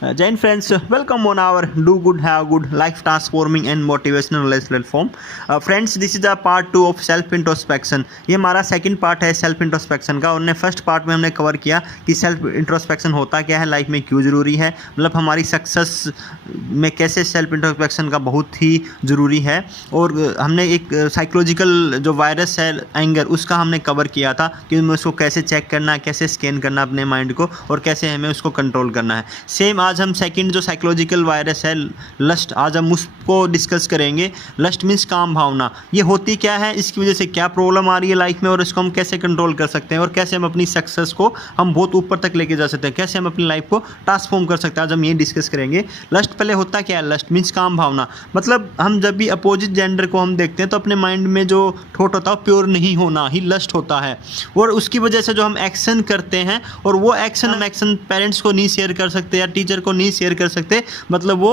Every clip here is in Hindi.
Jain friends, welcome on our Do Good Have Good Life Transforming and Motivational Knowledge Platform. Friends, this is the part 2 of self introspection. ये हमारा सेकंड पार्ट है सेल्फ इंट्रोस्पेक्शन का. और फर्स्ट पार्ट में हमने कवर किया कि सेल्फ इंट्रोस्पेक्शन होता क्या है, लाइफ में क्यों ज़रूरी है, मतलब हमारी सक्सेस में कैसे सेल्फ इंट्रोस्पेक्शन का बहुत ही ज़रूरी है. और हमने एक साइकोलॉजिकल जो वायरस है एंगर, उसका हमने कवर किया था कि हमें उसको कैसे चेक करना है, कैसे स्कैन करना अपने माइंड को और कैसे हमें उसको कंट्रोल करना है. सेम आज हम सेकंड जो साइकोलॉजिकल वायरस है लस्ट, आज हम उसको डिस्कस करेंगे. लस्ट मीन्स काम भावना. ये होती क्या है, इसकी वजह से क्या प्रॉब्लम आ रही है लाइफ में और इसको हम कैसे कंट्रोल कर सकते हैं और कैसे हम अपनी सक्सेस को हम बहुत ऊपर तक लेके जा सकते हैं, कैसे हम अपनी लाइफ को ट्रांसफॉर्म कर सकते हैं. आज हम ये डिस्कस करेंगे. लस्ट पहले होता क्या है, लस्ट मीन्स काम भावना. मतलब हम जब भी अपोजिट जेंडर को हम देखते हैं तो अपने माइंड में जो थॉट होता है प्योर नहीं होना ही लस्ट होता है. और उसकी वजह से जो हम एक्शन करते हैं और वो एक्शन पेरेंट्स को नहीं शेयर कर सकते या टीचर को नहीं शेयर कर सकते, मतलब वो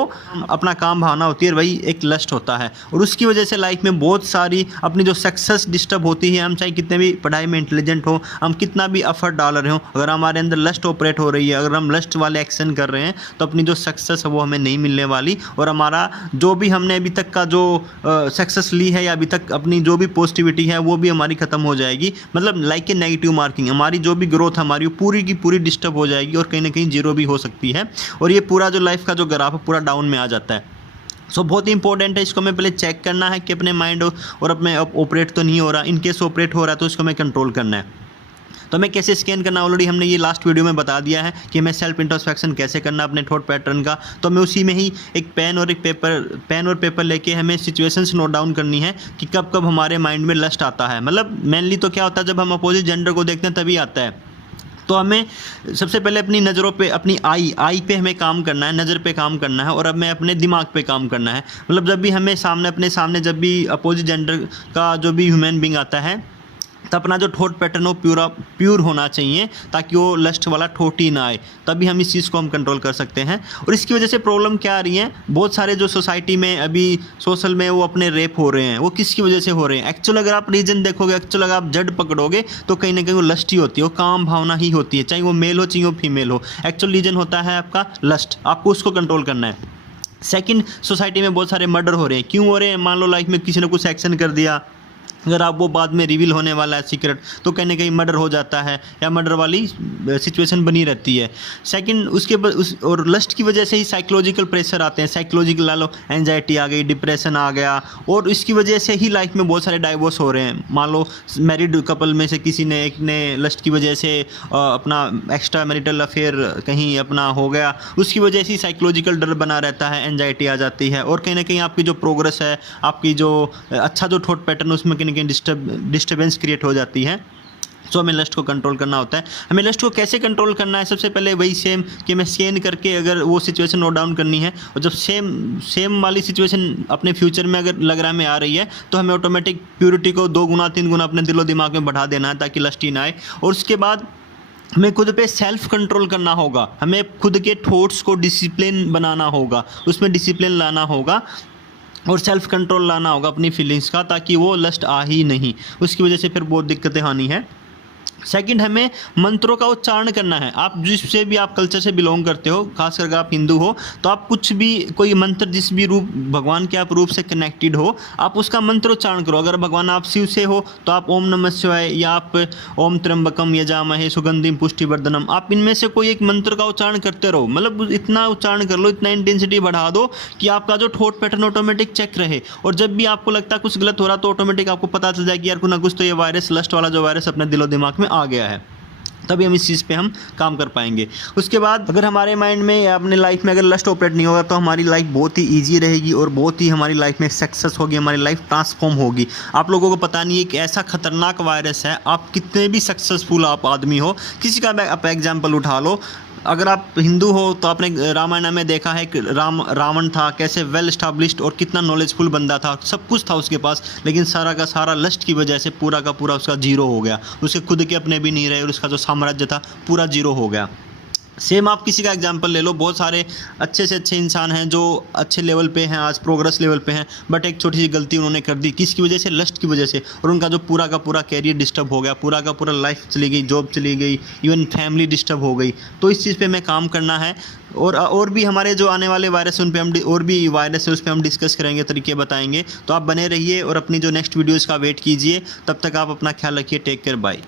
अपना काम भावना होती है, वही एक लस्ट होता है. और उसकी वजह से लाइफ में बहुत सारी अपनी जो सक्सेस डिस्टर्ब होती है. हम चाहे कितने भी पढ़ाई में इंटेलिजेंट हो, हम कितना भी एफर्ट डाल रहे हो, अगर हमारे अंदर लस्ट ऑपरेट हो रही है, अगर हम लस्ट वाले एक्शन कर रहे हैं तो अपनी जो सक्सेस है वो हमें नहीं मिलने वाली. और हमारा जो भी हमने अभी तक का जो सक्सेस ली है या अभी तक अपनी जो भी पॉजिटिविटी है वो भी हमारी ख़त्म हो जाएगी. मतलब लाइक ए नेगेटिव मार्किंग, हमारी जो भी ग्रोथ हमारी पूरी की पूरी डिस्टर्ब हो जाएगी और कहीं ना कहीं जीरो भी हो सकती है. और ये पूरा जो लाइफ का जो ग्राफ है पूरा डाउन में आ जाता है. सो बहुत इंपॉर्टेंट है, इसको हमें पहले चेक करना है कि अपने माइंड और अपने ऑपरेट तो नहीं हो रहा. इनकेस ऑपरेट हो रहा है तो इसको हमें कंट्रोल करना है. तो हमें कैसे स्कैन करना, ऑलरेडी हमने ये लास्ट वीडियो में बता दिया है कि हमें सेल्फ इंट्रोस्पेक्शन कैसे करना अपने थॉट पैटर्न का. तो हमें उसी में ही एक पेन और पेपर लेके हमें सिचुएशंस नोट डाउन करनी है कि कब कब हमारे माइंड में लस्ट आता है. मतलब मेनली तो क्या होता है, जब हम अपोजिट जेंडर को देखते हैं तभी आता है. तो हमें सबसे पहले अपनी नज़रों पे, अपनी आई पे हमें काम करना है, नज़र पे काम करना है और अब हमें अपने दिमाग पे काम करना है. मतलब जब भी हमें अपने सामने जब भी अपोजिट जेंडर का जो भी ह्यूमन बींग आता है तो अपना जो थॉट पैटर्न हो प्योर होना चाहिए ताकि वो लस्ट वाला थॉट ही ना आए. तभी हम इस चीज़ को हम कंट्रोल कर सकते हैं. और इसकी वजह से प्रॉब्लम क्या आ रही है, बहुत सारे जो सोसाइटी में अभी सोशल में वो अपने रेप हो रहे हैं, वो किसकी वजह से हो रहे हैं. एक्चुअल अगर आप रीजन देखोगे, एक्चुअल अगर आप जड़ पकड़ोगे तो कहीं ना कहीं वो लस्ट ही होती है, वो काम भावना ही होती है, चाहे वो मेल हो चाहे वो फीमेल हो. एक्चुअल रीजन होता है आपका लस्ट, आपको उसको कंट्रोल करना है. सेकेंड, सोसाइटी में बहुत सारे मर्डर हो रहे हैं. क्यों हो रहे हैं, मान लो लाइफ में किसी ने कुछ एक्शन कर दिया, अगर आप वो बाद में रिवील होने वाला है सीक्रेट तो कहीं ना कहीं मर्डर हो जाता है या मर्डर वाली सिचुएशन बनी रहती है. सेकंड, उसके और लस्ट की वजह से ही साइकोलॉजिकल प्रेशर आते हैं. साइकोलॉजिकल ला लो, एंजाइटी आ गई, डिप्रेशन आ गया. और इसकी वजह से ही लाइफ में बहुत सारे डाइवोर्स हो रहे हैं. मान लो मैरिड कपल में से किसी ने एक ने लस्ट की वजह से अपना एक्स्ट्रा मैरिटल अफेयर कहीं अपना हो गया, उसकी वजह से ही साइकोलॉजिकल डर बना रहता है, एंजाइटी आ जाती है. और कहीं ना कहीं आपकी जो प्रोग्रेस है, आपकी जो अच्छा जो थॉट पैटर्न उसमें कहीं डिस्टर्बेंस क्रिएट हो जाती है. सो हमें लस्ट को कंट्रोल करना होता है. हमें लस्ट को कैसे कंट्रोल करना है, सबसे पहले वही सेम कि हमें स्कैन करके अगर वो सिचुएशन नोट डाउन करनी है. और जब सेम वाली सिचुएशन अपने फ्यूचर में अगर लग रहा में आ रही है तो हमें ऑटोमेटिक प्योरिटी को 2 गुना 3 गुना अपने दिलो दिमाग में बढ़ा देना है ताकि लस्ट ही ना आए. और उसके बाद हमें खुद पे सेल्फ कंट्रोल करना होगा. हमें खुद के थॉट्स को डिसिप्लिन बनाना होगा, उसमें डिसिप्लिन लाना होगा और सेल्फ कंट्रोल लाना होगा अपनी फीलिंग्स का, ताकि वो लस्ट आ ही नहीं. उसकी वजह से फिर बहुत दिक्कतें आनी है. सेकंड, हमें मंत्रों का उच्चारण करना है. आप जिससे भी आप कल्चर से बिलोंग करते हो, खासकर अगर आप हिंदू हो तो आप कुछ भी कोई मंत्र, जिस भी रूप भगवान के आप रूप से कनेक्टेड हो, आप उसका मंत्र उच्चारण करो. अगर भगवान आप शिव से हो तो आप ओम नमः शिवाय या आप ओम त्र्यंबकम यजामहे सुगंधिम पुष्टिवर्धनम, आप इनमें से कोई एक मंत्र का उच्चारण करते रहो. मतलब इतना उच्चारण कर लो, इतना इंटेंसिटी बढ़ा दो कि आपका जो थॉट पैटर्न ऑटोमेटिक चेक रहे. और जब भी आपको लगता है कुछ गलत हो रहा तो ऑटोमेटिक आपको पता चल जाए कि यार कुछ ना कुछ तो ये वायरस, लस्ट वाला जो वायरस अपने दिलो दिमाग में आ गया है. तभी हम इस चीज़ पे हम काम कर पाएंगे. उसके बाद अगर हमारे माइंड में या अपनी लाइफ में अगर लस्ट ऑपरेट नहीं होगा तो हमारी लाइफ बहुत ही ईजी रहेगी और बहुत ही हमारी लाइफ में सक्सेस होगी, हमारी लाइफ ट्रांसफॉर्म होगी. आप लोगों को पता नहीं है कि ऐसा खतरनाक वायरस है, आप कितने भी सक्सेसफुल आप आदमी हो, किसी का आप एग्जाम्पल उठा लो. अगर आप हिंदू हो तो आपने रामायण में देखा है कि रावण था, कैसे वेल स्टैब्लिश्ड और कितना नॉलेजफुल बंदा था, सब कुछ था उसके पास, लेकिन सारा का सारा लस्ट की वजह से पूरा का पूरा उसका जीरो हो गया. उसके खुद के अपने भी नहीं रहे और उसका जो साम्राज्य था पूरा जीरो हो गया. सेम आप किसी का एग्जांपल ले लो, बहुत सारे अच्छे से अच्छे इंसान हैं जो अच्छे लेवल पे हैं, आज प्रोग्रेस लेवल पे हैं, बट एक छोटी सी गलती उन्होंने कर दी, किसकी वजह से? लस्ट की वजह से, और उनका जो पूरा का पूरा कैरियर डिस्टर्ब हो गया, पूरा का पूरा लाइफ चली गई, जॉब चली गई, इवन फैमिली डिस्टर्ब हो गई। तो इस चीज़ पे हमें काम करना है। और भी हमारे जो आने वाले वायरस उन पे हम और भी वायरस है उस पे हम डिस्कस करेंगे, तरीके बताएंगे। तो आप बने रहिए और अपनी जो नेक्स्ट वीडियोज़ का वेट कीजिए। तब तक आप अपना ख्याल रखिए। Take care, bye.